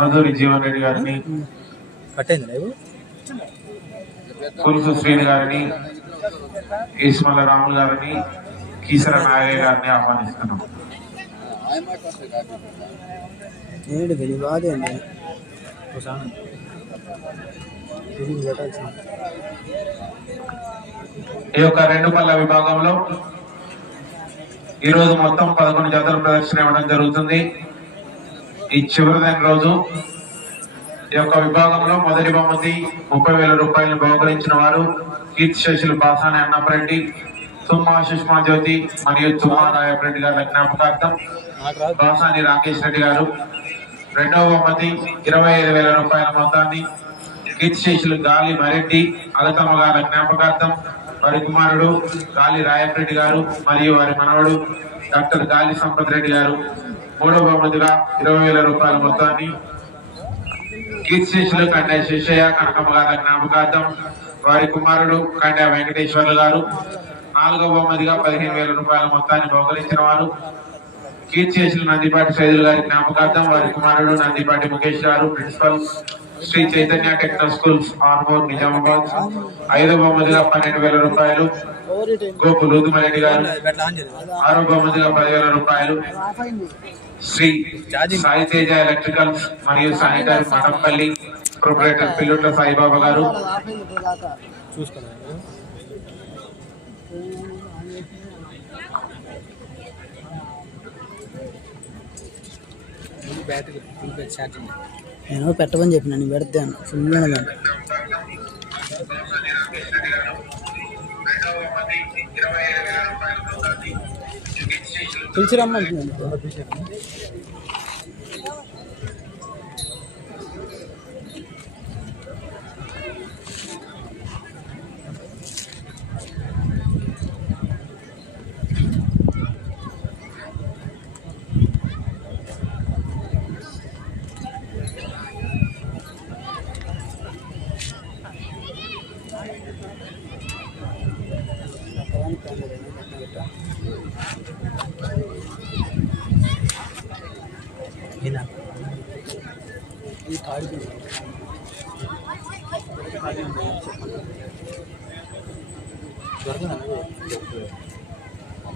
మధురి జీవన్ రెడ్డి గారిని, పులుసు శ్రీని గారిని, ఈస్మల రాములు గారిని, కీసర నాగయ్య గారిని ఆహ్వానిస్తున్నాం. ఈ యొక్క 2 పళ్ళ విభాగంలో ఈరోజు మొత్తం 11 జతల ప్రదర్శన ఇవ్వడం జరుగుతుంది. ఈ చివరిదైన రోజు ఈ యొక్క విభాగంలో మొదటి బహుమతి 30,000 రూపాయలను బహుకరించిన వారు కీర్తిశేషులు బాసాని అన్నపరెడ్డి, తుమ్మా సుష్మా జ్యోతి మరియు తుమ్మా రాయపరెడ్డి గారి జ్ఞాపకార్థం బాసాని రాకేష్ రెడ్డి గారు. రెండవ బహుమతి 25,000 రూపాయల మొత్తాన్ని కీర్తిశేషులు గాలి మరెడ్డి అలతమ్మ గారి జ్ఞాపకార్థం వారి కుమారుడు గాలి రాయపరెడ్డి గారు మరియు వారి మనవడు డాక్టర్ గాలి సంపత్ రెడ్డి గారు. మూడవ బహుమతిగా 20,000 రూపాయల మొత్తాన్ని కీర్తిశేషులు కండ్యా శేషయ్య కనకమ్మ గారి జ్ఞాపకార్థం వారి కుమారుడు కండ్యా వెంకటేశ్వర్లు గారు. నాలుగవ బహుమతిగా 15,000 రూపాయల మొత్తాన్ని బహుకరించిన వారు కీర్తిశేషులు నందిపాటి సైదులు గారి జ్ఞాపకార్థం వారి కుమారుడు నందిపాటి ముఖేష్ గారు, principal Sri Chaitanya techno schools Armoor Nizamabad. ఐదవ బహుమతిగా 12,000 రూపాయలు గోపు లూదుమరెడ్డి గారు. ఆరవ బహుమతిగా 10,000 రూపాయలు శ్రీ సాయి తేజ ఎలక్ట్రికల్స్ మరియు శానిటరీ మఠంపల్లి ప్రొపరేటర్ పిల్లుట్ల సాయిబాబా గారు. నేను పెట్టమని చెప్పిన నేను పెడతాను ఫుల్ తులసి రమ్మంటున్నాను.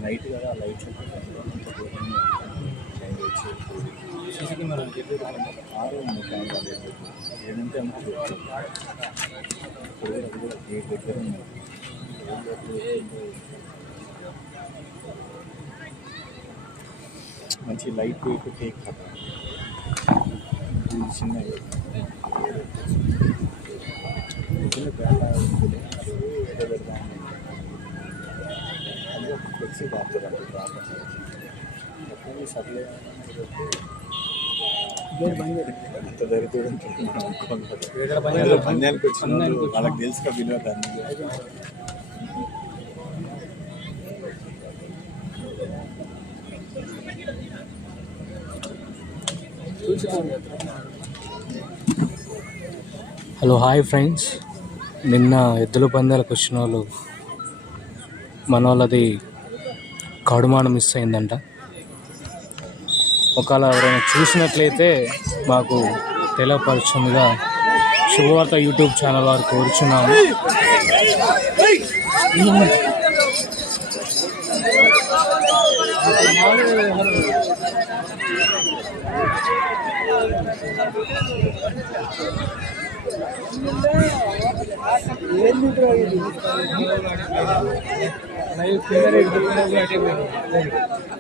లైట్ కదా లైట్ ఏదంటే దగ్గర మంచి లైట్ వెయిట్ కేక్ కదా చిన్న ఫ్లెక్సీ బాగుంటుంది సర్లే అంత దరిద్రం పందానికి వచ్చిన వాళ్ళకి తెలుసు కదా విలువ దాన్ని. హలో హాయ్ ఫ్రెండ్స్, నిన్న ఎద్దుల పందాలకు వచ్చిన వాళ్ళు మన వాళ్ళది కడుమానం మిస్ అయిందంట. ఒకవేళ ఎవరైనా చూసినట్లయితే మాకు తెలియపరచుగా శుభవార్త యూట్యూబ్ ఛానల్ వారు కోరుచున్నాము.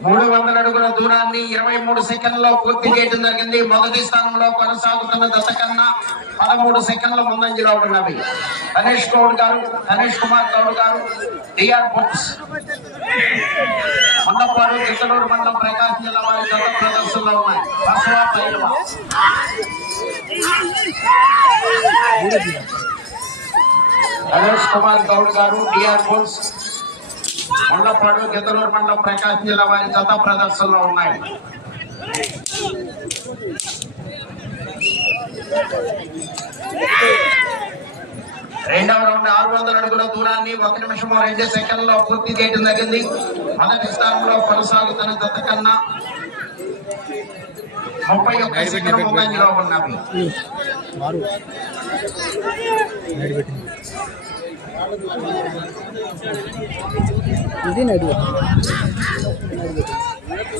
మూడు 300 అడుగుల దూరాన్ని 23 సెకండ్లలో పూర్తి చేయడం జరిగింది. మొదటి స్థానంలో కొనసాగుతున్న దశ కన్నా 13 సెకండ్ల ముందంజలో ఉన్నవి గణేష్ కుమార్ గౌడ్ గారు డిఆర్ బుక్స్ మండపాడు గిద్దలూరు మండలం ప్రకాశం జిల్లా వారి గత ప్రదర్శనలో ఉన్నాయి. గణేష్ కుమార్ గౌడ్ గారు డిఆర్ బుక్స్ మండపాడు గిద్దలూరు మండలం ప్రకాశం జిల్లా వారి గత ప్రదర్శనలో ఉన్నాయి. రెండవ రౌండ్ 600 అడుగుల దూరాన్ని 1 నిమిషం 2 సెకండ్లలో పూర్తి చేయడం జరిగింది. మొదటి స్థానంలో కొనసాగుతున్న జత కన్నా 31 సెకండ్ల ముందంజలో ఉన్నవి. ఇది నడి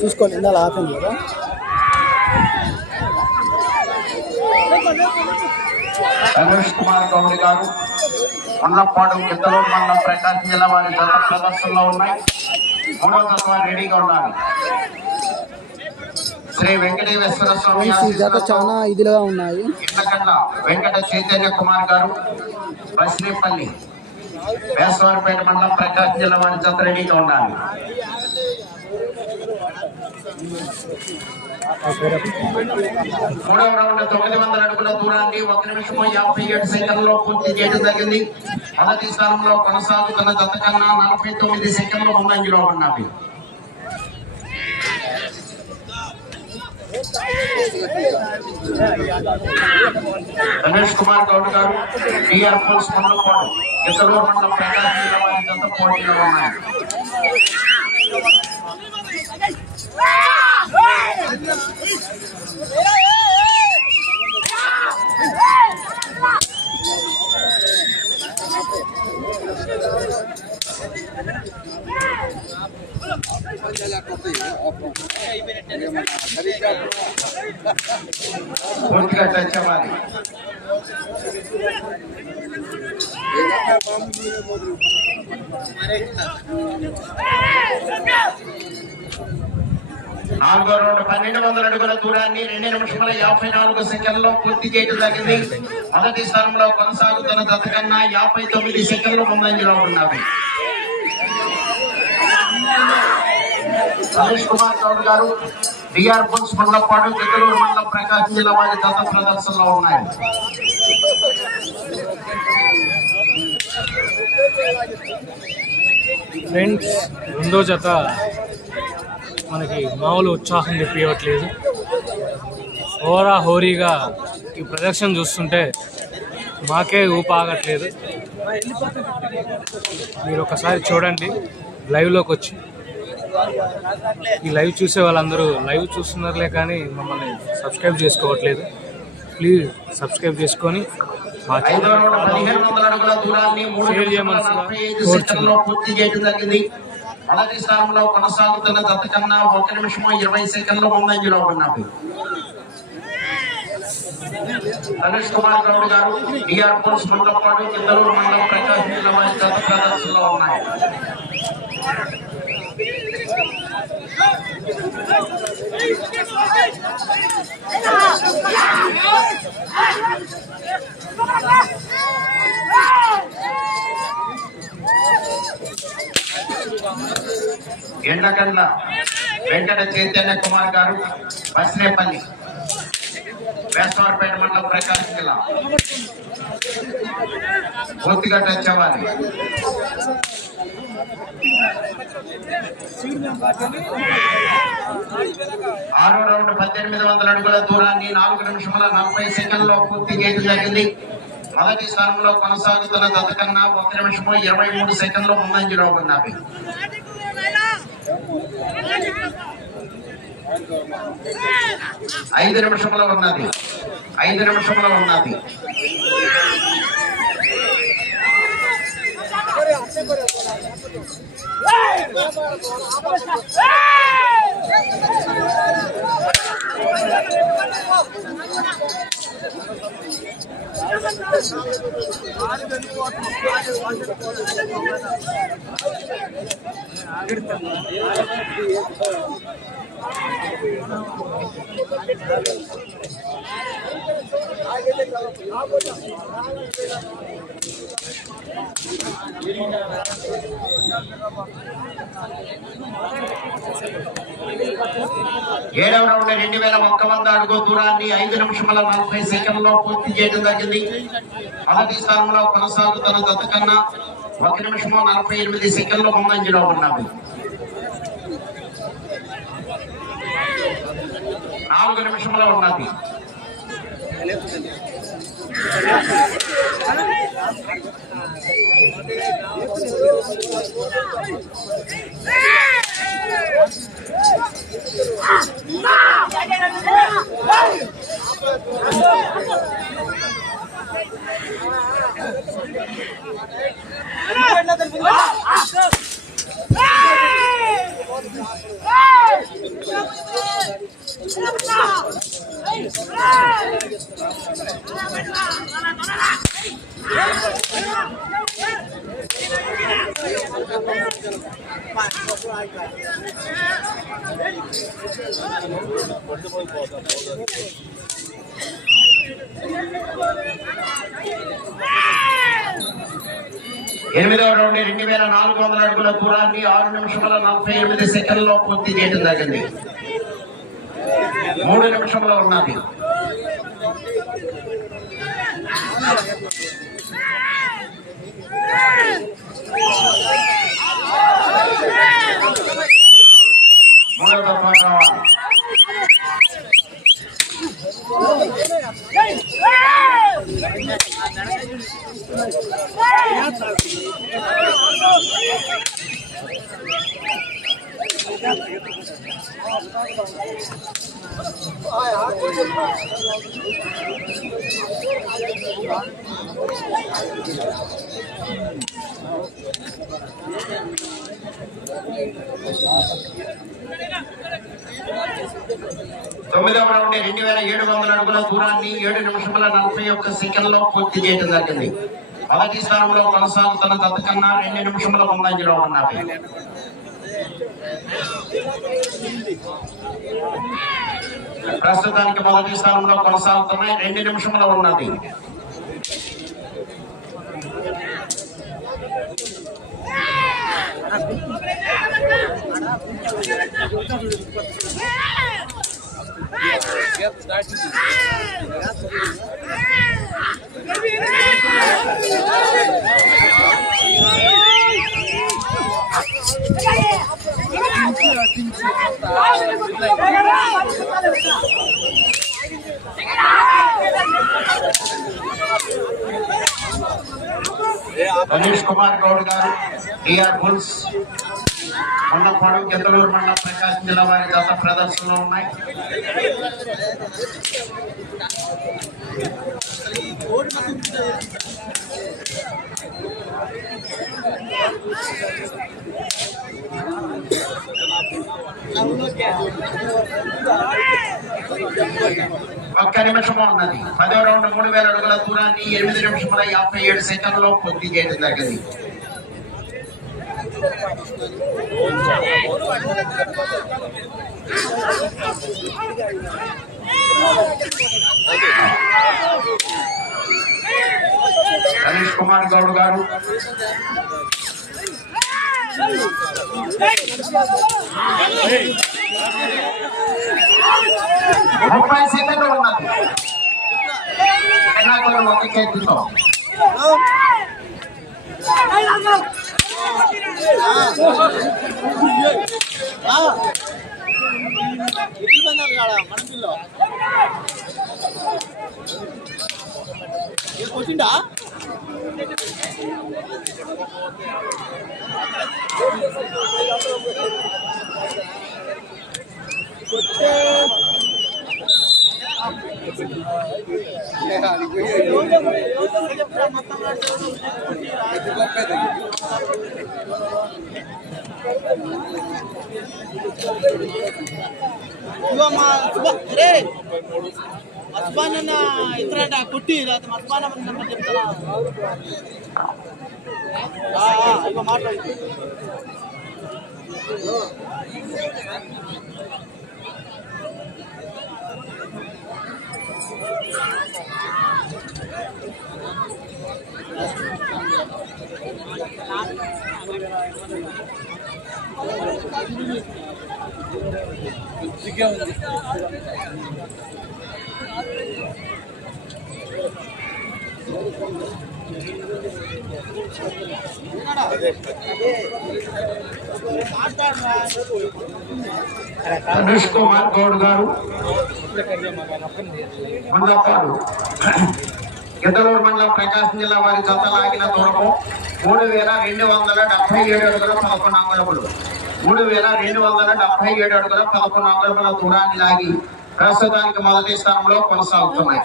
చూసుకోండి ఇందాక ఆపింది కదా. రమేష్ కుమార్ గౌడ్ గారు ఉన్నపాడు గిద్దలూరు మండలం ప్రకాశం జిల్లా వారి జత ప్రదర్శనలో ఉన్నాయి. మూడవ తత్వ రెడీగా ఉండాలి. శ్రీ వెంకటేశ్వర స్వామి ఈ జత చాలా ఇదిగా ఉన్నాయి. ఇంతకన్నా వెంకట చైతన్య కుమార్ గారు బస్రేపల్లి వేసవారిపేట మండలం ప్రకాశం జిల్లా వారి జత రెడీగా ఉండాలి. మూడవ రౌండ్ 900 అడుగుల దూరాన్ని 1 నిమిషం 57 సెకండ్లో పూర్తి చేయడం జరిగింది. మొదటి స్థానంలో కొనసాగుతున్న జత కన్నా 49 సెకండ్ల ముందంజలో ఉన్నవి. రమేష్ కుమార్ గౌడ్ గారు టిఆర్ పోల్స్ మండలపాడు గిద్దలూరు మండలం ప్రకాశం జిల్లా వారి జత పోటీలో ఉన్నాయి. పూర్తిగా టచ్ అవ్వాలి. నాలుగో రౌండ్ 1200 అడుగుల దూరాన్ని 2 నిమిషముల 54 సెకండ్లో పూర్తి చేయడం జరిగింది. మొదటి స్థానంలో కొనసాగుతున్న జత కన్నా 59 సెకండ్లు ముందంజలో ఉన్నవి. రమేష్ కుమార్ గౌడ్ గారు డిఆర్ బుల్స్ మండలపాడు గిద్దలూరు మండలం ప్రకాశం జిల్లా వారి జత ప్రదర్శనలో ఉన్నాయి. ఫ్రెండ్స్, రెండో జత మనకి మామూలు ఉత్సాహం తెప్పియట్లేదు. హోరీగా ఈ ప్రదర్శన చూస్తుంటే మాకే ఊపాగట్లేదు. మీరు ఒకసారి చూడండి లైవ్లోకి వచ్చి. ఈ లైవ్ చూసే వాళ్ళందరూ లైవ్ చూస్తున్నారులే కానీ మమ్మల్ని సబ్స్క్రైబ్ చేసుకోవట్లేదు. ప్లీజ్ సబ్స్క్రైబ్ చేసుకొని మా ఛానల్ షేర్ చేయమని కోరుచున్నాను. పూర్తి చేయడం జరిగింది. మొదటి స్థానంలో కొనసాగుతున్న జత కన్నా 1 నిమిషం 20 సెకండ్ల ముందంజలో ఉన్నవి. రమేష్ కుమార్ గౌడ్ గారు డిఆర్ పోల్స్ మండలపాడు గిద్దలూరు మండలం ప్రకాశం జిల్లా వారి జత ప్రదర్శనలో ఉన్నాయి. ఎండకండ్ల వెంకట చైతన్య కుమార్ గారు బస్రేపల్లి వేసవారిపేట మండలం ప్రకాశం జిల్లా పూర్తిగా టచ్ అవ్వాలి. ఆరో రౌండ్ 1800 అడుగుల దూరాన్ని 4 నిమిషముల 40 సెకండ్లో పూర్తి చేయడం జరిగింది. మొదటి స్థానంలో కొనసాగుతున్న జత కన్నా 1 నిమిషం 23 సెకండ్లు ముందంజలో ఉన్నవి. 5 నిమిషంలో ఉన్నది. 5 నిమిషంలో ఉన్నది. ఏడవ రౌండ్ 2100 అడుగు దూరాన్ని 5 నిమిషముల 40 సెకండ్లో పూర్తి చేయడం జరిగింది. మొదటి స్థానంలో కొనసాగుతున్న జత కన్నా 1 నిమిషం 48 సెకండ్లు ముందంజలో ఉన్నవి. 4 నిమిషంలో ఉన్నది. 8వ రౌండ్ 2400 అడుగుల దూరాన్ని 6 నిమిషముల 48 సెకండ్లలో పూర్తి చేయడం జరిగింది. 3 నిమిషంలో ఉన్నది. మూడవ దఫా కావాలి. తొమ్మిదవ రౌండ్ 2700 అడుగుల దూరాన్ని 7 నిమిషముల 41 సెకండ్లలో పూర్తి చేయడం జరిగింది. మొదటి స్థానంలో కొనసాగుతున్న దత్తకన్నా 2 నిమిషముల ముందంజలో ఉన్నది. ప్రస్తుతానికి మొదటి స్థానంలో కొనసాగుతున్నాయి, 2 నిమిషముల ఉన్నది. గణేష్ కుమార్ గౌడ్ గారు, టిఆర్ బుల్స్, మొన్నపాడు, కెత్తలూరు మండలం, ప్రకాశం జిల్లా వారి గత ప్రదర్శనలో ఉన్నాయి. ఒక్క నిమిషము ఉన్నది. 10వ రౌండ్ 3000 అడుగుల దూరాన్ని 8 నిమిషముల 57 సెకండ్లలో పూర్తి చేయడం జరిగింది. గణేష్ కుమార్ గౌడ్ గారు, 30 సెకండ్లు ఉన్నది. ఒక చేతితో వచ్చిందా మస్బానన్న ఇతర కుట్టి మస్బాన చెప్తారా ఇక మాట్లాడి గణేష్ కుమార్ గౌడ్ గారు, మండపాడు, గిద్దలూరు మండలం, ప్రకాశం జిల్లా వారి జత లాగిన దూరము 3277 అడుగులు 11 అంగుళములు. 3277 అడుగుల 11 అంగుళముల దూరాన్ని లాగి ప్రస్తుతానికి మొదటి స్థానంలో కొనసాగుతున్నాయి.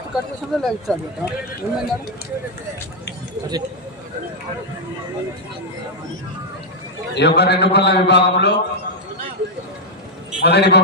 ఈ యొక్క 2 పళ్ళ విభాగంలో మొదటి